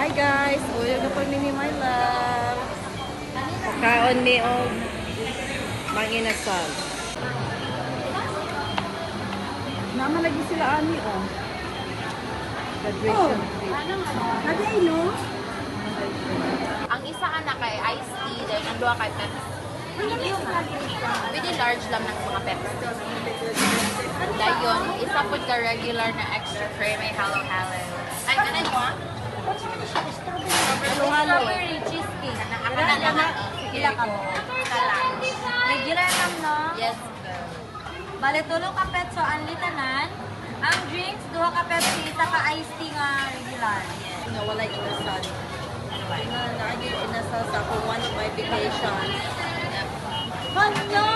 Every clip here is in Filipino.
Hi guys, uyo na po ni my love. Kaon mi og manginasal. Naman lagi sila ani oh. Graduation trip. Lagay, no? Ang isa anak kay iced tea, then ang dua kay Pepsi. Medium ha. Pwede large lang ng mga Pepsi. Dayon, isa po ka regular na extra cream, may halo-halo. Ay, ganun mo ah? Strawberry cheesecake. Ako na lang. Ila ka mo. Regular lang, no? Yes. Bale, tulong ka petso, anli tanan. Ang drinks, duha ka Pepsi, isa ka iced tea nga regular. Nga wala inasal. Naagi inasal sa ako one of my vacations. Hala!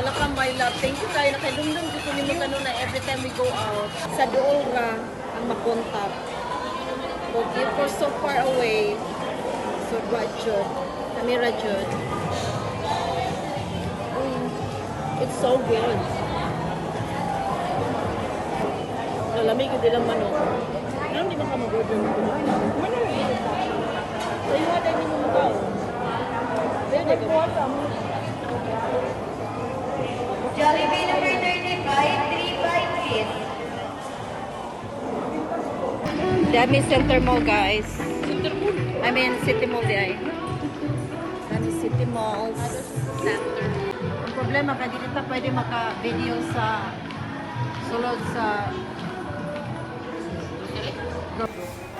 Wala ka my love. Thank you kayo. Nakilumdum gusto ni mo tanong na every time we go out. Sa dool ra ang makontak. But if we're so far away, so Rajud, kami Rajud. It's so good. Malamig yung dilang manok. Ano di ba ka mag-order mo ito? So yung ada ni mo magaw. Pwede ka ba? Jollibee number 35, 3 bites. Dami Center Mall, guys. I mean, City Mall di ay. Dami City Malls. Center. Ang problema, kaya dito ta pwede maka-video sa sulod sa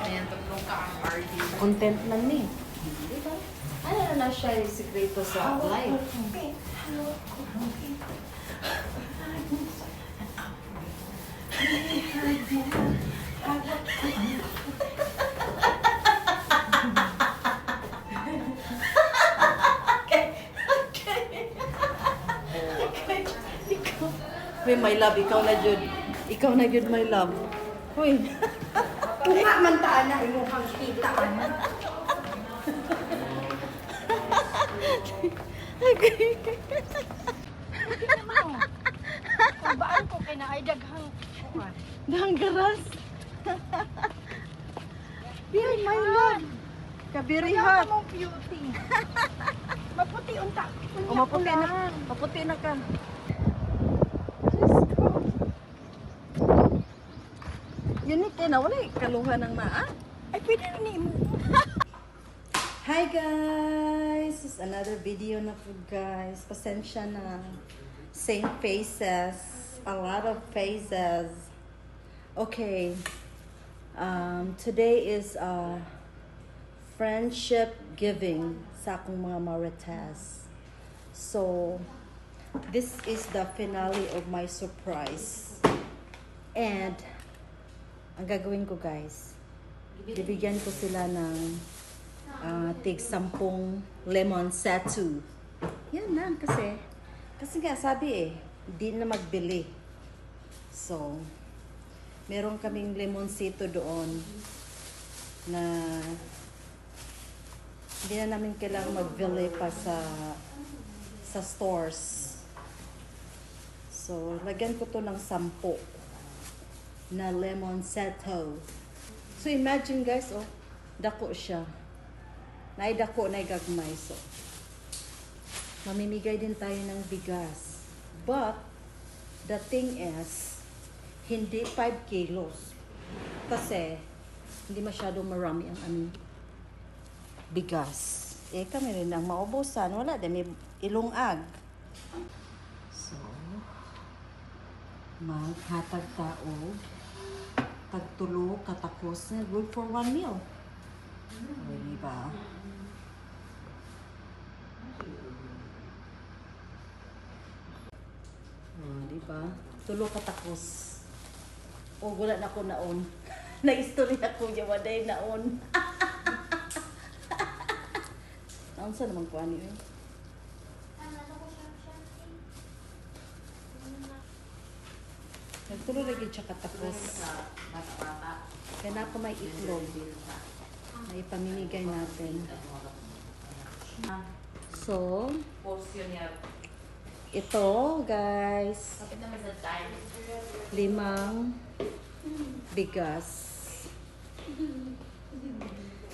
Ayan, tuklong ka ang RD. content lang ni. Ano na siya yung sikreto sa life? Uy, my love, ikaw na jud. Ikaw na jud, my love. Uy. Tuma man taan na imuhang kita. Kabaan ko kay na ay daghang Danggaras. Uy, my love. Kabirihat. mong beauty. Maputi unta. O, maputi na. Maputi na ka. Unique kayo na. Wala kaluhan ng maa. Ay pwede rin ni mo. Hi guys! This is another video na po guys. Pasensya na. Same faces. A lot of faces. Okay. Today is friendship giving sa akong mga Marites. So, this is the finale of my surprise. And, ang gagawin ko guys, bibigyan ko sila ng tig 10 lemon satu. Yan lang kasi nga sabi di na magbili. So, meron kaming lemonsito doon na hindi na namin kailangan magbili pa sa stores. So, lagyan ko to ng 10 na lemon sato. So, imagine guys, dako siya. Naidako na gagmay. So, mamimigay din tayo ng bigas. But, the thing is, hindi 5 kilos. Kasi, hindi masyadong marami ang aming bigas. Kami rin ang maubusan. Wala, may ilungag. So, maghatag tao. Tagtulo, katakos na. Good for 1 meal. O, diba? Diba? Tulo katakos. O, wala na ako naon. Na-istorya ako yung waday naon. Naon sa naman ko ano yun? Nagtulo lagi siya katakos. Kaya na ako may itlog. Na ipamimigay natin. So, ito guys, Kapit naman sa time. 5 bigas.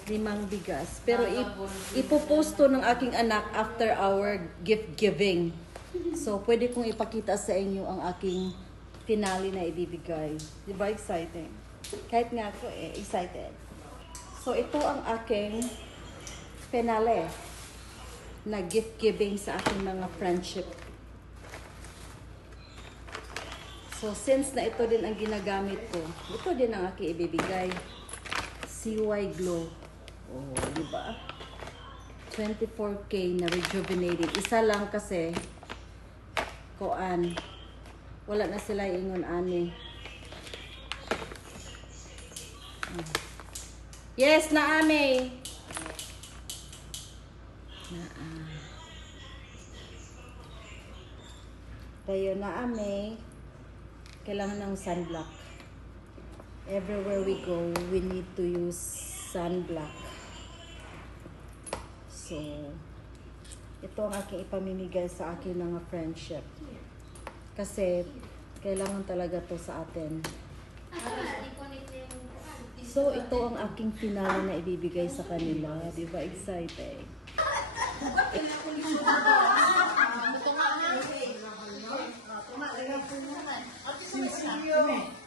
5 bigas. Pero ipopost to ng aking anak after our gift giving. So, pwede kong ipakita sa inyo ang aking finale na ibibigay. Di ba exciting? Kahit nga ako excited. So, ito ang aking finale na gift giving sa aking mga friendship. So, since na ito din ang ginagamit ko, ito din ang aking ibibigay. CY Glow. Oh, di ba? 24K na rejuvenating. Isa lang kasi, koan, wala na sila ingon ani. Yes, naami. Tayo naami. Kailangan ng sunblock. Everywhere we go, we need to use sunblock. So, ito ang aking ipamimigay sa aking mga friendship. Kasi, kailangan talaga to sa atin. So, ito ang aking finale na ibibigay sa kanila. Di ba exciting?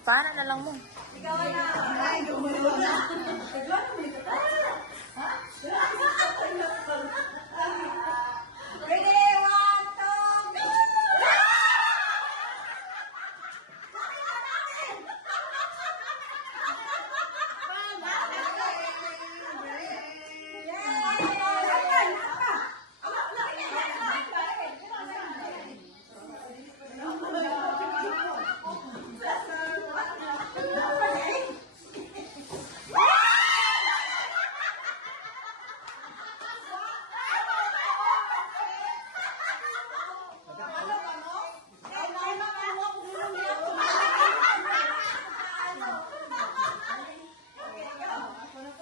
Para na lang mo.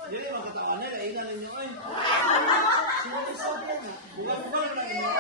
Dili man katawan na ingan ninyo ay. Sino sa na? Bulan ba na inyo?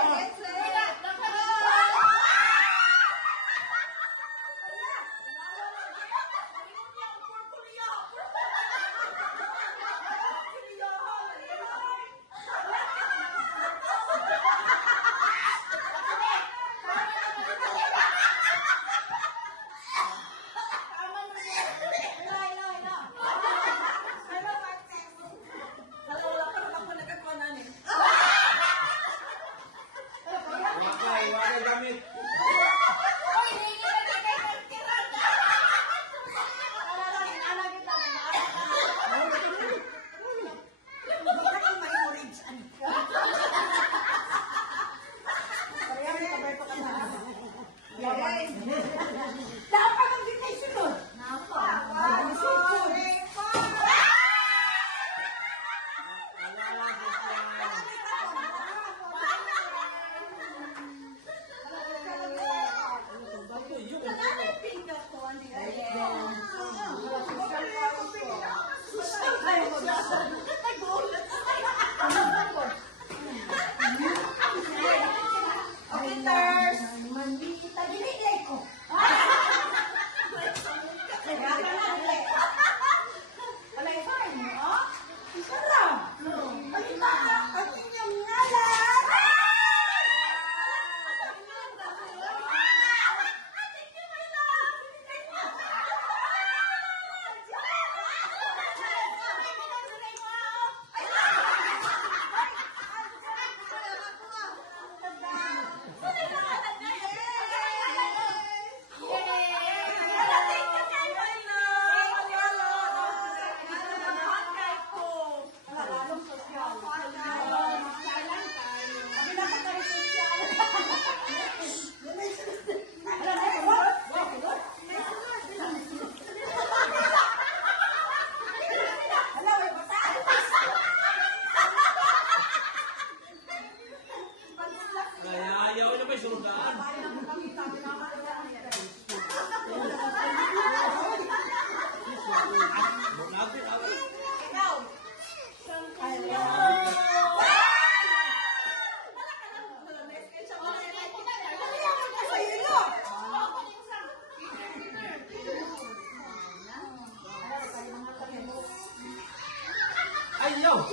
ayaw.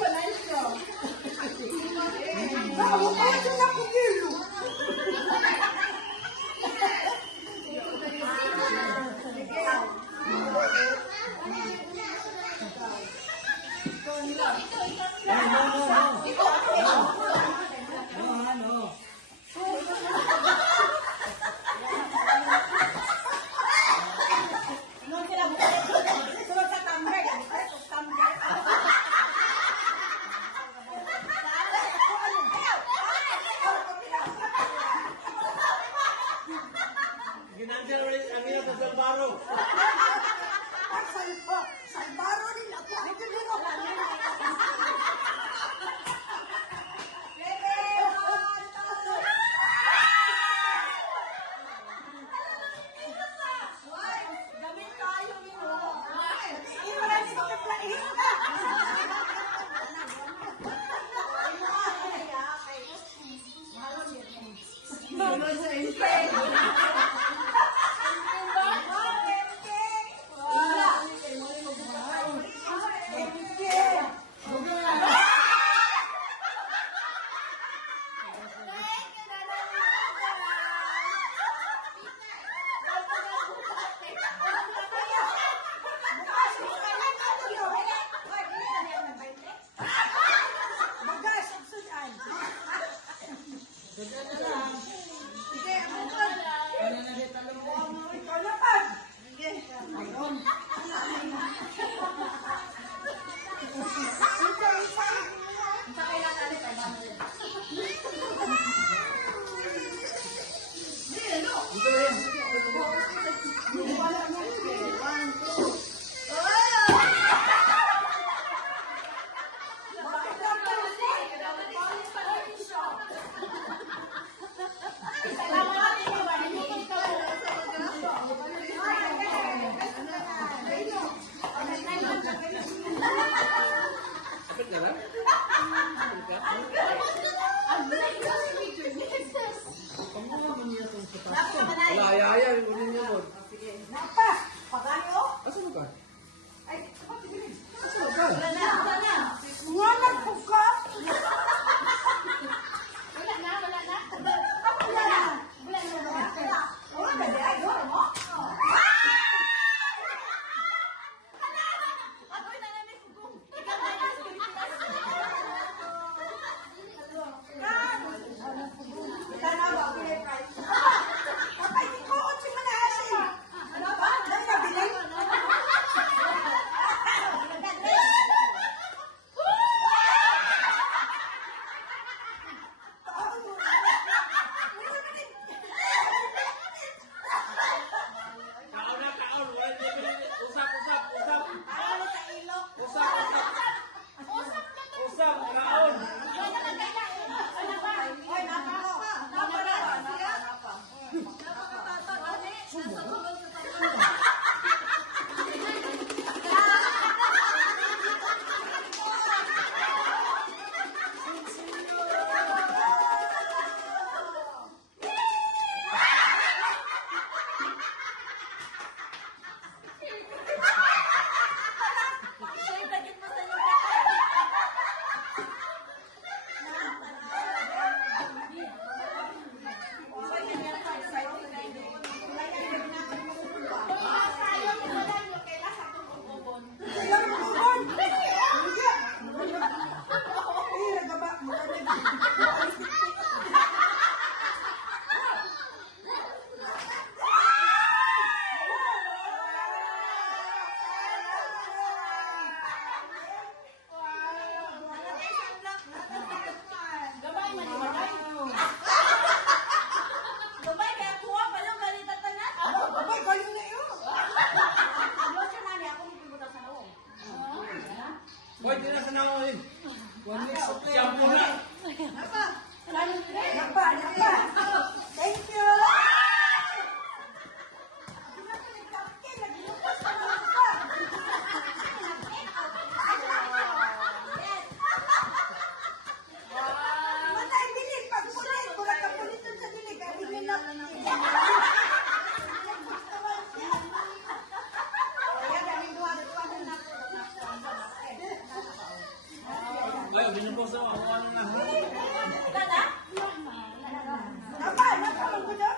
Ginansin ulit ang iyong sa Salvaro. Kapit ka ba? Kapit ka? Wala, ayaya. Unin niyo mo. Asan ka? Asan ka? Kaon na, kaon. Usap, usap, usap. Usap, kaon. Hoy, di na sa naon. Shampoo na. Thank you. Matay dilig pag pulit, wala ka pulitan sa dilig, ay dilig na. Kaya galing duha na binubos mo. Ano na? Apa, nakamang ko doon?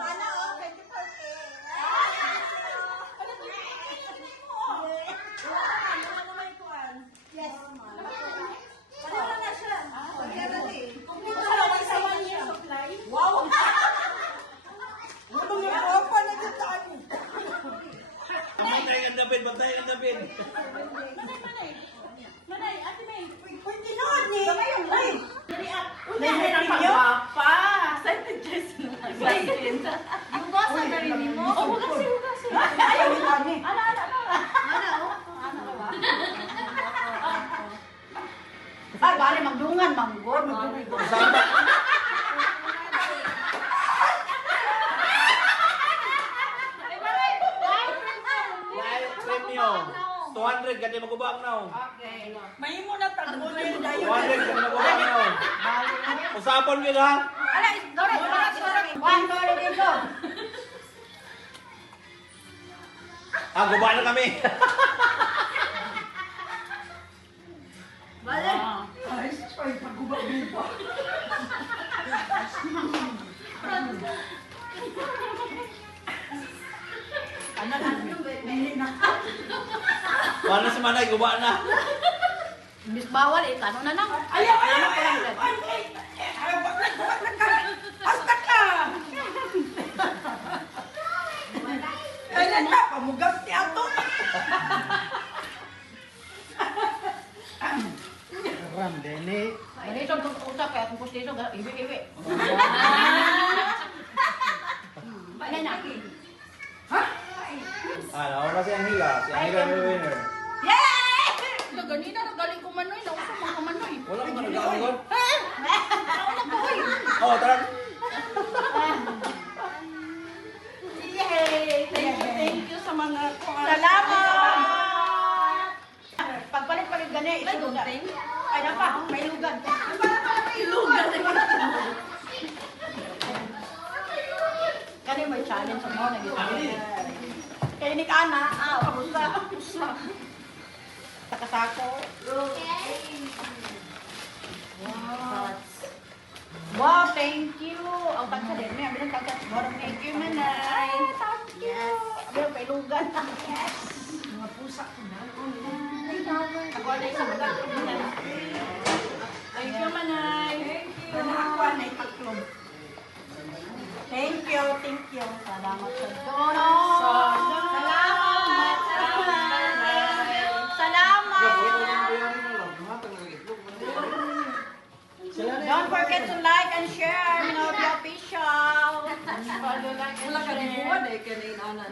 Sana all, 24K. Yes. Ano na siya? Wow! Mga opa na dyan tayo. Bantay ang David, bantay ang David. Uy, tinood ni. Uy! Dahil ang pagpapa. Hugas ang darili mo. Oh, hugas. Ayaw ni Tani. Ay, bali magdungan, manggod. Sama. Live premium. 200 kadi magubang now. May mo na tagbo na yung 200 kadi magubang now. Usapon gyud ha. Ah, guba na kami. Paano si Manay, guba na. Imbis bawal, ano na lang. Ayaw! Ayaw, bakit ka? Basta ka! Kailan na? Pamugap si Ato. Ram, Dene. Ganito ang usap kaya kung gusto ito, iwi-iwi. Balay na. Ah, nauna si Angela. Si Angela yung winner. Ganito, nagaling ko manoy. Nausap mga kamanoy. Wala ko nag-aangod. Nauna ko eh. Oh, tara. Thank you sa mga Salamat! Pagpalit-palit gani, May isulugan. gunting? Ay, napa, may lugan. May lugan. Kani may challenge mo na gito. Kaya ni Kana, kamusta? Takasako. Wow, thank you. Ang tagsa din. May abilang tagsa. Thank you, Manay. Thank you. Abilang may lugan. Yes. Mga pusa ko na. Ako na isang lugan. Thank you, Manay. Thank you. Ako na itaklong. Thank you, thank you. Salamat sa dono. Salamat. Don't forget to like and share Minobi Official. Wala ka rin buwan eh, kaninanan.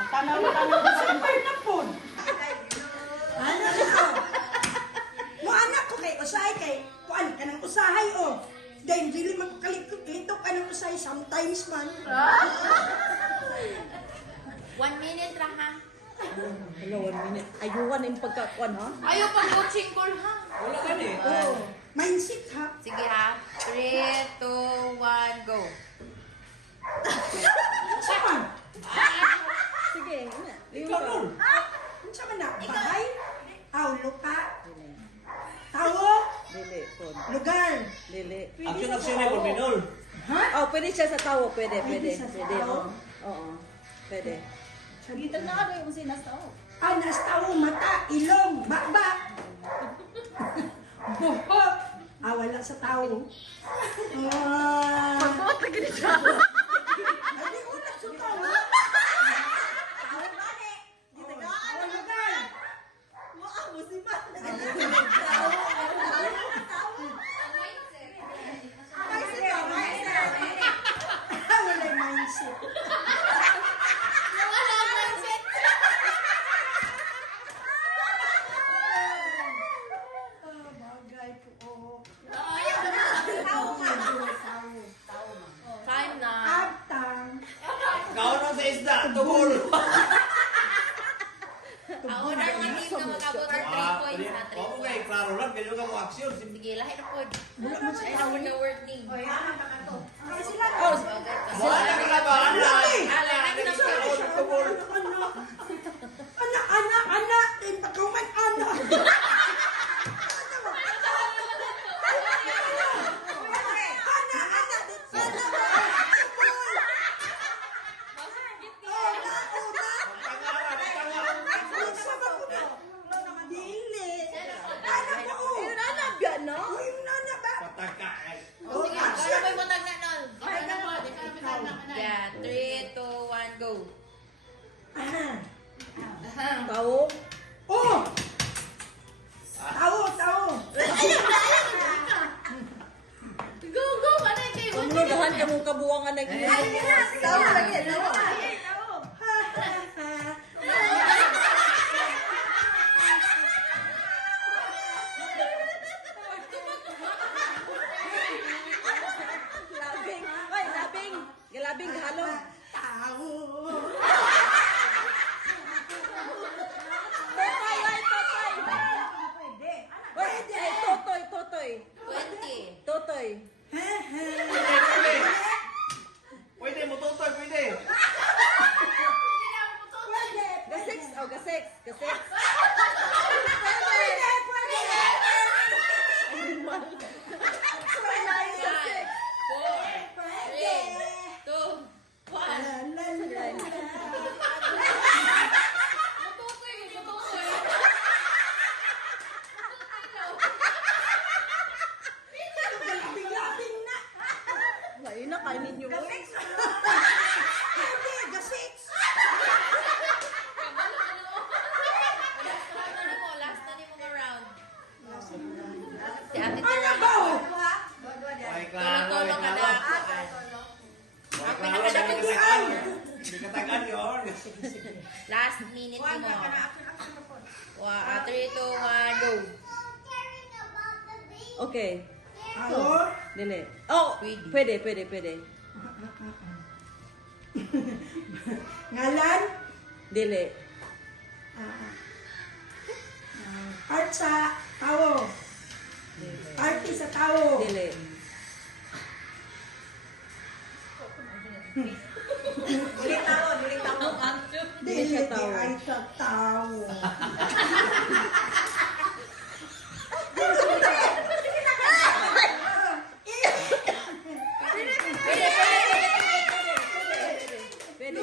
Magtanaw sa sampay na po. Ano na? Mo anak ko kay usahay kay kuan ka ng usahay o. Dahil dili magkalitok ka ng usahay sometimes man. 1 minute lang ha. Hello, 1 minute. Ayuwan na yung pagkakuan, ha? Ayaw pang coaching call ha. Wala ka ni. Oh, mindset ha. Sige ha. 3, 2, 1, go. Sama. Sige, ina. Ikaw nun. Sama na. Bahay. Aw, lupa. Tawo. Dili, kon. Lugar. Dili. Action na Minol. Ha? Oh, pwede siya sa tawo. Pwede. Pwede siya sa Pwede, tawo? Oo. Pwede. Sagitan na ano yung sinas tawo? Ah, nas tawo, mata, ilong, bakbak. Buhok. Ah, wala sa tao. Pagbuhat lagi ni siya. Ay, ulit sa tao. Tao ba ni? Di tagaan ang lugar. Wow, musiman. Tao. Wala mindset. Time na. Agtang. Kauno sa isda, tubol. Ang order natin na mag-abot ng 3 points ha. 3 Okay, points. klaro lang. action. Sige, lahi na po. Wala mo Ay, siya. naman na wording. Ay, sila na. Wala ka na ba? Anak, pagkauman, anak. Sige, ano ba yung matag na nun? Yeah, 3, 2, 1, go. Tao. Oh! Tao! Go, go! Ano yung kayo? Pagnudahan ka mong kabuangan na gini. Tao lagi, tao. Labing. Ay, labing. Galabing, halo. Tao. Totoy, ay, totoy. Ay, ay, totoy, totoy. 20. Totoy. Pwede mo tutoy, pwede. Gasix, oh, gasix, gasix. Five, 4, 3, 2, 1. Laping na. Ayun na, kainin nyo. Last na ni mo round. Si Ate Ano Tira. ba? Ay, klaro, Tolo ka na. Ay, klaro, hindi ka tagaan. Hindi ka tagaan yun. Last minute mo. 3, 2, 1, go. Okay. Tao. Dili. Oh, Pwede. pwede. Ngalan. Dili. Art sa tao. Arte sa tao. Dili. Dili siya tao. ay sa tao. Pwede.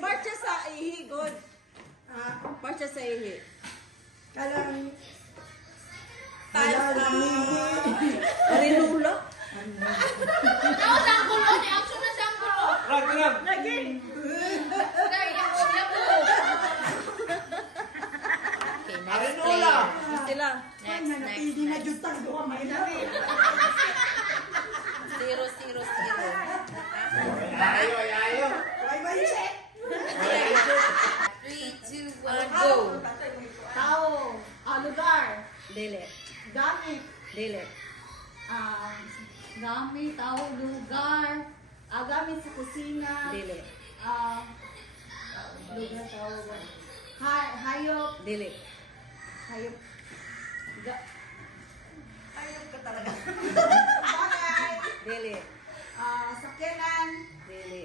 Marcha sa ihi, God. Marcha sa ihi. Kalang Arinula. Rag. Okay, next Arinola. player. Sila. napili na dyan tayo. May nabi. 0, 0, 0. Ayaw. Why ba yun? 3, 2, 1, go. Tao, lugar, Dili. gamit, Dili. gamit, tao, lugar, gamit sa kusina, Dili. lugar, tao, hayop, Dili. hayop, Dili. sakyanan, Dili.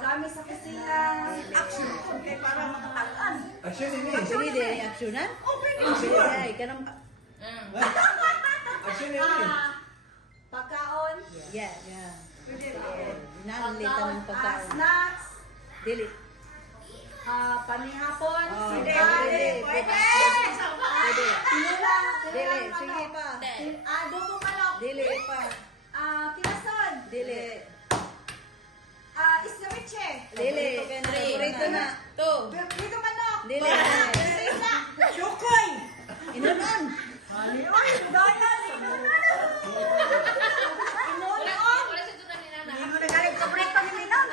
gamit sa kusina, Action. Okay, para makatalaan. Action ini. Dili, dili. Aksyonan? Dili, ay. Kanang... Action ini. pagkaon, Yeah. Nalita ng pagkaon. snacks, Dili. panihapon, Oh, pwede, pwede. tinulang, Dili. Sige pa. adobo manok, Dili pa. kinason, Dili. isnamiche, Dili. Paborito na. 2. prito manok, Dili. Chokoy. Inunon. ay, donan, Ano na galing ka break pang iminan?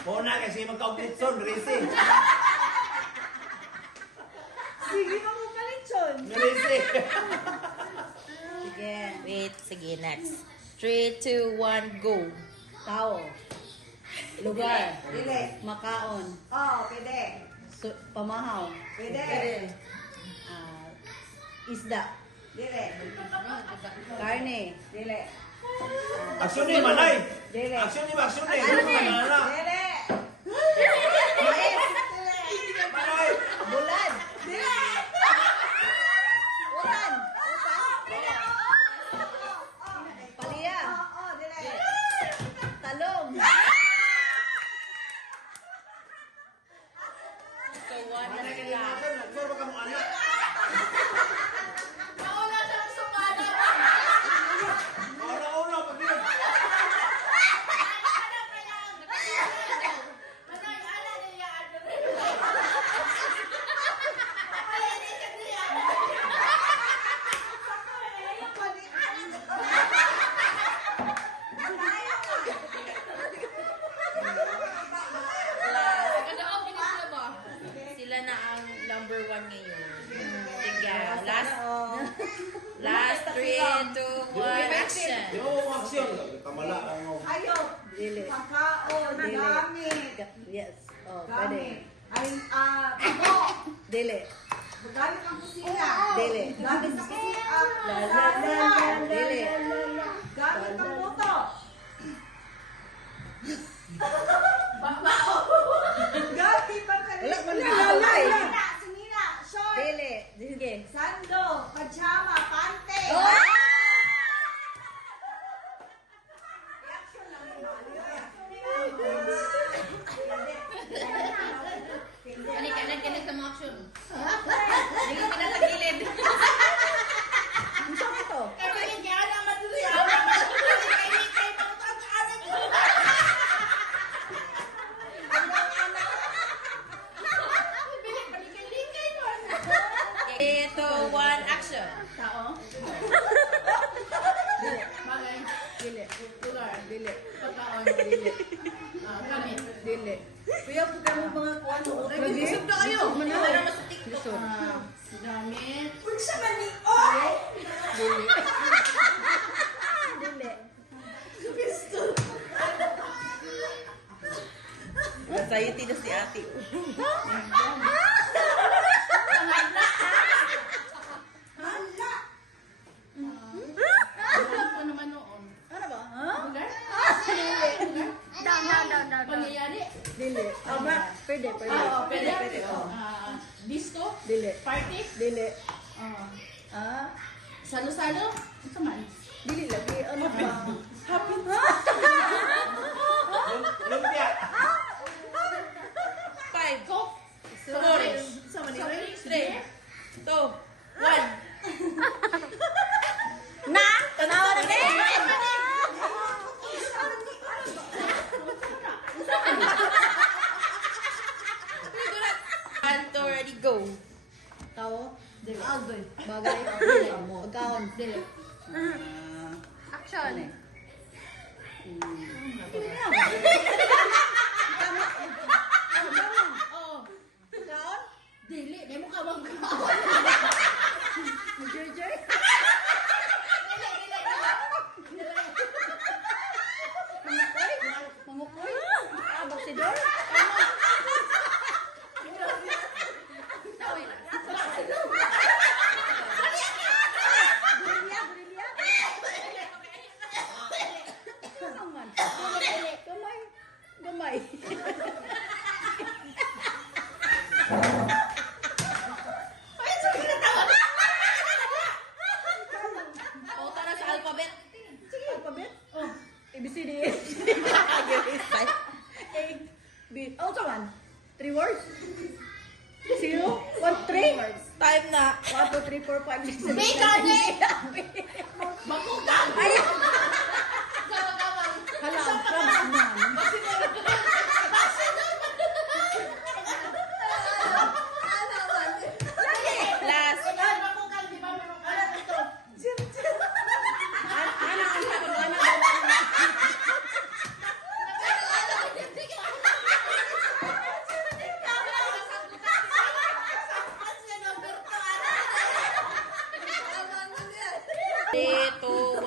Muna kasi magka-oblitson, racing. sige mo mo palitson, Racing. Sige. Sige, next. 3, 2, 1, go. Tao. Lugar. Dili. Makaon. Oh, pwede. Pamahaw. Pwede. Ah, isda. Dili. Karne. Dili. Aksyon ni Manay. Dili. Aksyon ni Aksyon ni. Dili. Manay. Bulan. Dili. Utan. Palya. Oo, dili. Talong. So, 1 na Manay sila. natin. Nagsorba ka mong anak. Una, pag yun. Sila na ang number 1 ngayon. Sige, last 3, 2, 1, action. Di mo mong aksyon. Kamala ang mo. Ayo. Dili. Pagkaon. Dili. Gamit. Yes. Oh, Gamit. pwede. Ay, pako. Dili. Gamit ang kusina. Dili. Gamit ang kusina. Dili. Gamit ang puto. Gamit ang Wala man kanina. lalay. Sinina. Short. Dili. Sige. Sando. Pajama. Pante. Kanig sa mga action. Hindi ka na sa gilid. Ang sakit to. Ito, 1, action. Dili. Lugar. Dili. Pagkaon. Dili. Gamit. Dili. Kuya, pagka mo mga kuwan mo. Nag-isip na kayo. Meron mo sa TikTok. Gamit. Huwag siya mani. Oh! Dili. Dili. Anxiety na si ate. Hala! Ano ba? Ha? Down. Pangyayari? Dili. Aba. Pwede. Pwede. Disco? Dili. Party? Dili. Ah, salo-salo? Ito man. Dili lagi. Ano ba? Happy. Lumpia. 5, Coke? 4, Sama ni 3, 2, 1. Na! Tanawa na din! One, two, ready, go. Tao? Dili. Aldoy. Bagay? Dili. Pagkaon? Dili. Action. Oo. Pagkaon? Dili. May mukha bang Joy-joy? Mangukoy? Ah, baksidor? Gamay. O, tara sa alphabet. Alphabet? Oh. ABCD. A, B. Oh, saman. 3 words? 0, 1, 3 words. Time na. 1, 2, 3, 4, 5, 6, 7, 8, 9, Bakutang! Ay! Gawang-gawang. Hala, come on. Last. Bakutang, di ba? Alam ito. Ana, ang sabi mo, ana. Three, two,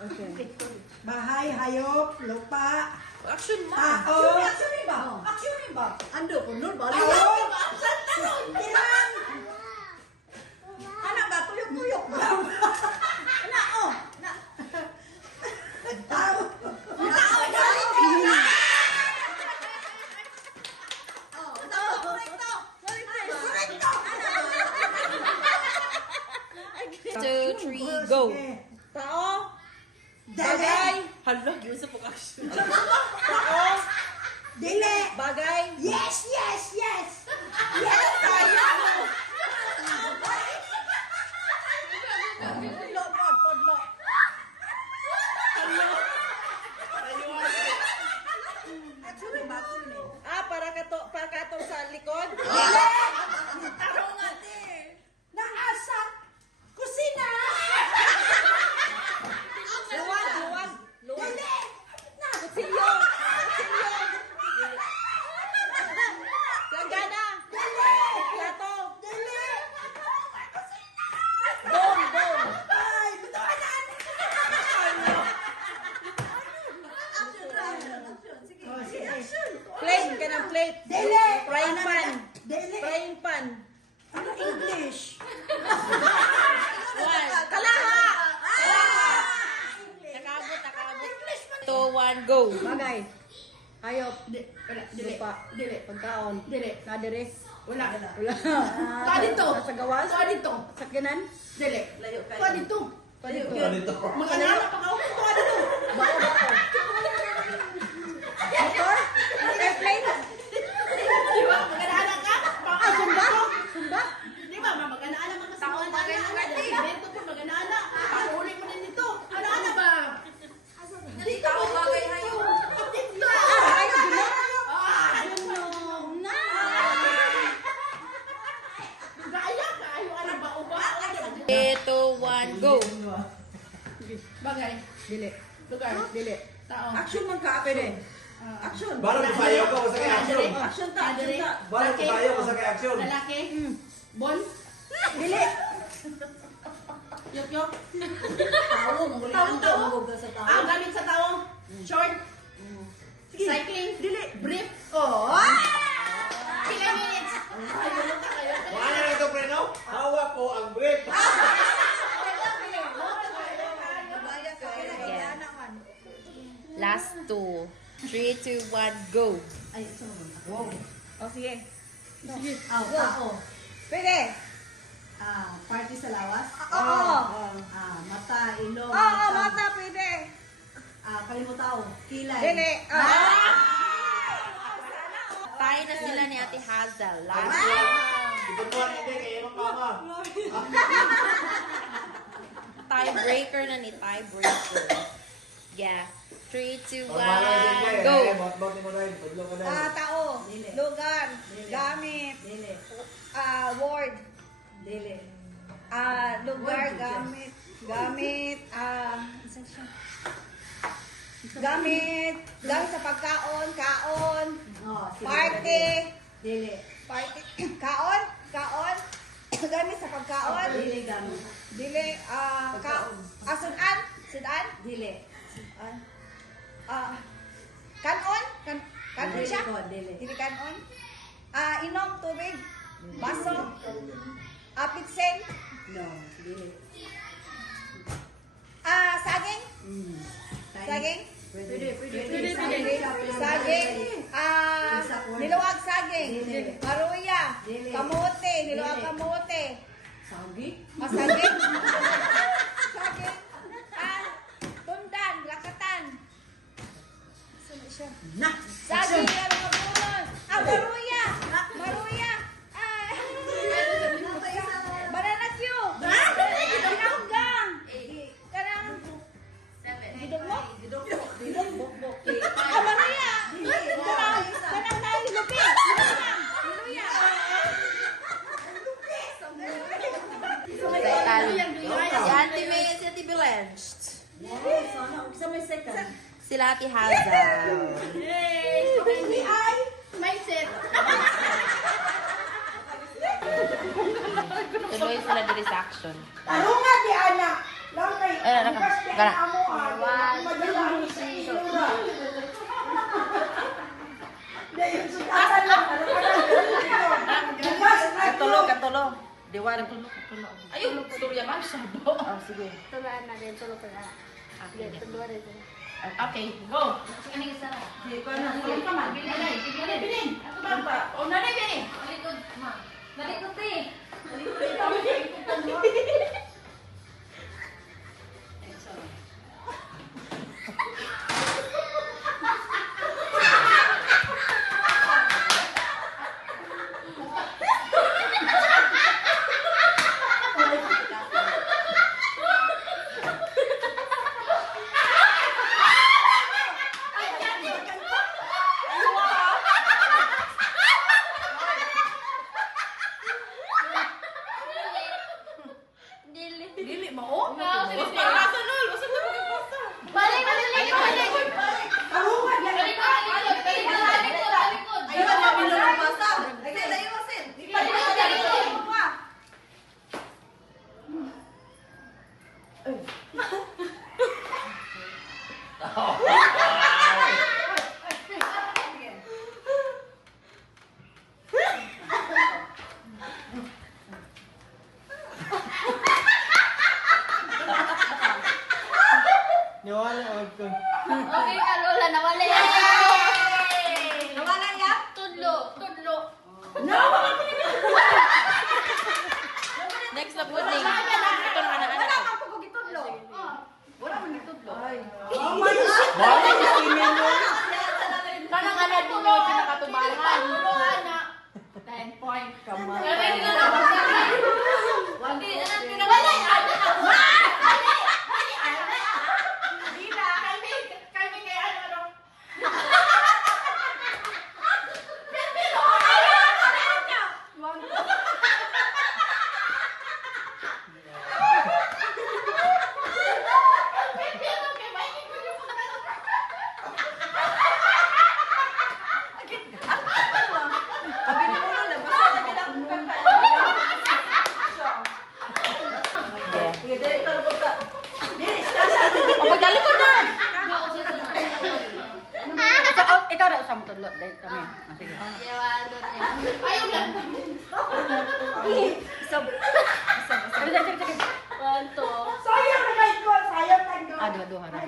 Okay. Bahay, hayop, lupa, Action mo. tao. Action ba? Action ba? Ando po nun, balik. Tao. Tiran. Anak ba? Tuyok-tuyok ba? Anak, oh. Tao. Two, three, go. Tao. Bagay. Hala, giusa po action. Tao. Dili. Bagay. Yes, yes, yes. Yes, tayo. Podlo po, podlo. Actually, bakit yun eh? Para kato sa likod. Tarong nga din. Naasa. Kusina. Luwag. Dili. Na. Kutsilyo. Sanggana. Dili. Plato. Dili. Bong. Ay, bitaw na. Oh, sige. Plate ka ng plate. Dili. Frying pan. Dili. Frying pan. Ano English? One. Kalaha. Nakabot. 2, 1, go. Bagay. Hayop. Lupa. Dili. Pagkaon. Dili. Nadire. Wala. Tuwa dito. Sa gawas. Tuwa dito. Sakyanan. Dili. Tuwa dito. Tuwa dito. Ganito. Mga nana pa ka. Tuwa dito. Bako. Motor. Airplane. Di ba? Magana ka? Sumba? Sumba? Di ba? Magana mga sa mga nana. Dito po magana. Pahuli mo din dito. Ano ba? Dito po bagay hayo. Dito. Hayo dito. Na. Gaya kayo ano ba uba? 3, 2, 1, go. Bagay. Dili. Lugar. Dili. Tao. Action man ka, pwede. Action. Barang kasayo ko sa kay action. Action ta, action ta. Barang kasayo ko sa kay action. Lalaki. Bon. Dili. Yok. Tao, Tao. Ah, gamit sa tao. Short. Cycling. Dili. Brief. Oh. Pila minutes. Wala na ito, pre, no? Hawak ko ang brief. Last 2. 3, 2, 1, go. O, sige. Tao. Pwede. Party sa lawas. Oo. Mata, ilong. Oo, mata, pwede. Kalimutaw. Kilay. Dili. Tayo na sila ni Ate Hazel. Last Ibutuan hindi kay Emang Mama. tiebreaker na ni tiebreaker. Yeah. 3, 2, 1, Go! go. Bot ni mo na yun. Pudlo ka na yun. Tao. Dili. Lugar. Dili. Gamit. Dili. Word. Dili. Lugar, Word, gamit. Saan siya? Gamit sa pagkaon, kaon, Oh, sige, party, Dili. party, kaon, gamit sa pagkaon, Dili gamit. dili, sudan, Dili. kanon Dili siya, ko, dili. dili kanon, inom tubig, baso, pitsen, No, dili. saging, saging, Pwede. saging, niluwag saging, Dili. maruya, Dili. kamote, niluwag Dili. kamote, Sagi? saging, saging, tundan, lakatan, Na! saging, maburon, maruya, banana Q, ginanggang, kanang, gidog mo? Maruya, kanang nailupi, maruya, Talo. Si Ate May at si Ate Belanced. Sana, sa may second. Sila Ate Hazel. Hindi ay! may set. Tuloy sila diri sa action. Tarungan di anak! Lang kay, Naka. kasi Gana. amuan. Katulog, katulog. Diwali tulog, katulog. Ayun, storya man, sabo. Oh, sige. Tulaan na din, tulog ka na. Sige, tulog rin. Okay, go. Sige ko na. Sige ka man. Bilin. Ako ba? Oh, nanay, bini. Malikod, ma. Malikod, eh. Dili mo oh. Balik, Aruhan yan. Ayun na bilong basa. Ayun ayun sin. Niwala ako. Okay, Lola, nawala yan. Nawala ya? Tudlo. Next na pudding. Ito na anak-anak Wala ko. ka po gitudlo. Wala man gitudlo. Balik sa tingin mo. Kanang anak din yung pinakatubangan. 10 point. Kamay. Magdalikod na! Ikaw na usang tudlo dahil kami. Sige. Ayaw lang. Sayang na kayo ko. Sayang na kayo. Duha na.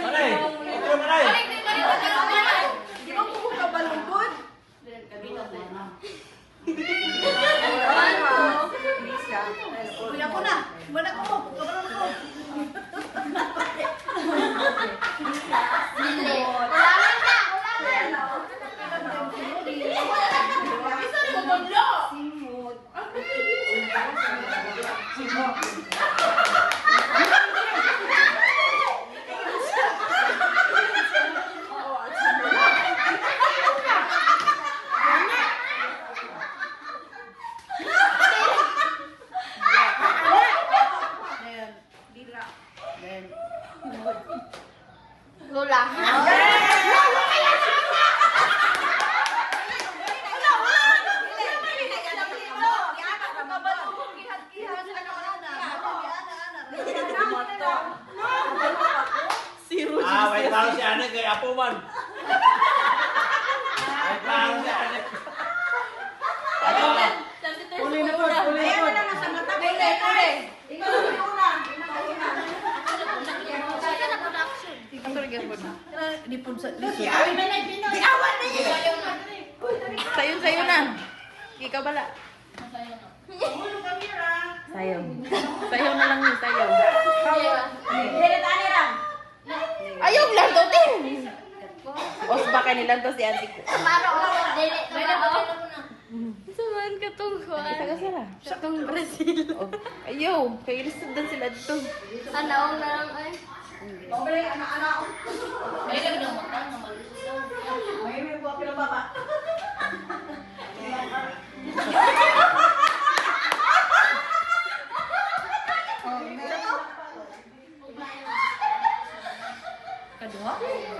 Manay. Ito manay. Di ba kuha ka balungkod? Kuya ko na. Mana ko. Kabalon ko. Lola. Wait lang si Anek kay Apo man. Wait lang si Anek. Ano? Huli na po. Ayaw na lang sa mata. Ikaw una. Lipon sa lipon. Diawan na yun. Sayon-sayo na. Ikaw bala. Ulo kami ra. Sayaw. Sayaw na lang yun, sayaw. Ayaw lang daw, Tin! Os ba kanilang to si Auntie ko? Saan ka tong kuhan? Taga sila. Tong Brazil. Oh, ayaw, kay lisod dan sila dito. Anaong na lang ay. May buwa pinababa.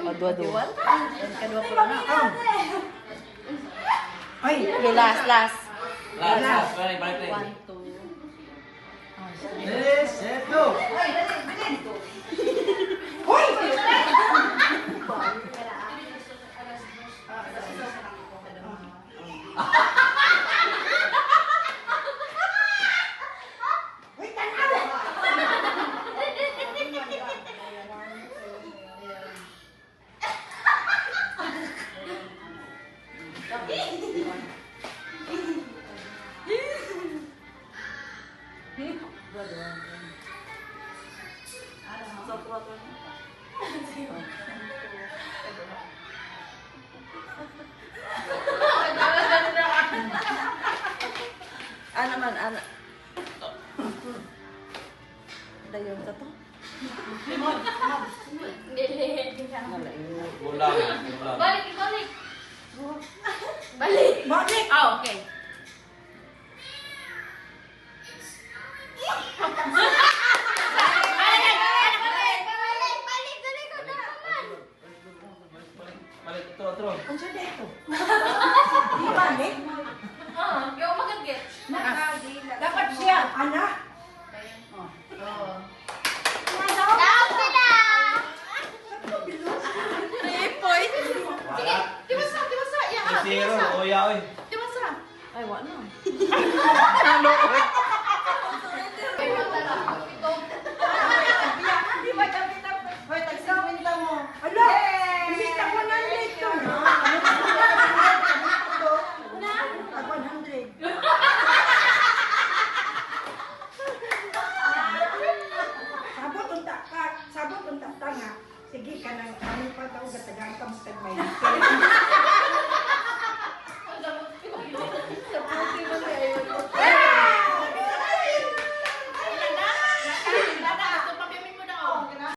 O, dua-dua. Kadua po na. Ay, Okay, last. Last. Balik, balik. Yes, set, go. Ano man, ano? Dayon sa to? Gulang. Balik, balik. Balik. balik! Oh, okay. Balik, turo. Kung saan dito? Di balik? Yung magagit. Dapat siya. Anak. Balat. Timasa, ya. Zero, oya, oy. Timasa. Ay, wala na. Di ba tapos? Hoy, tagsikwenta mo. Ala, hindi ka 100 to. Tag 100. Sabot ang tanga. Sige ka nang ano pa tao gatagang kamusta may.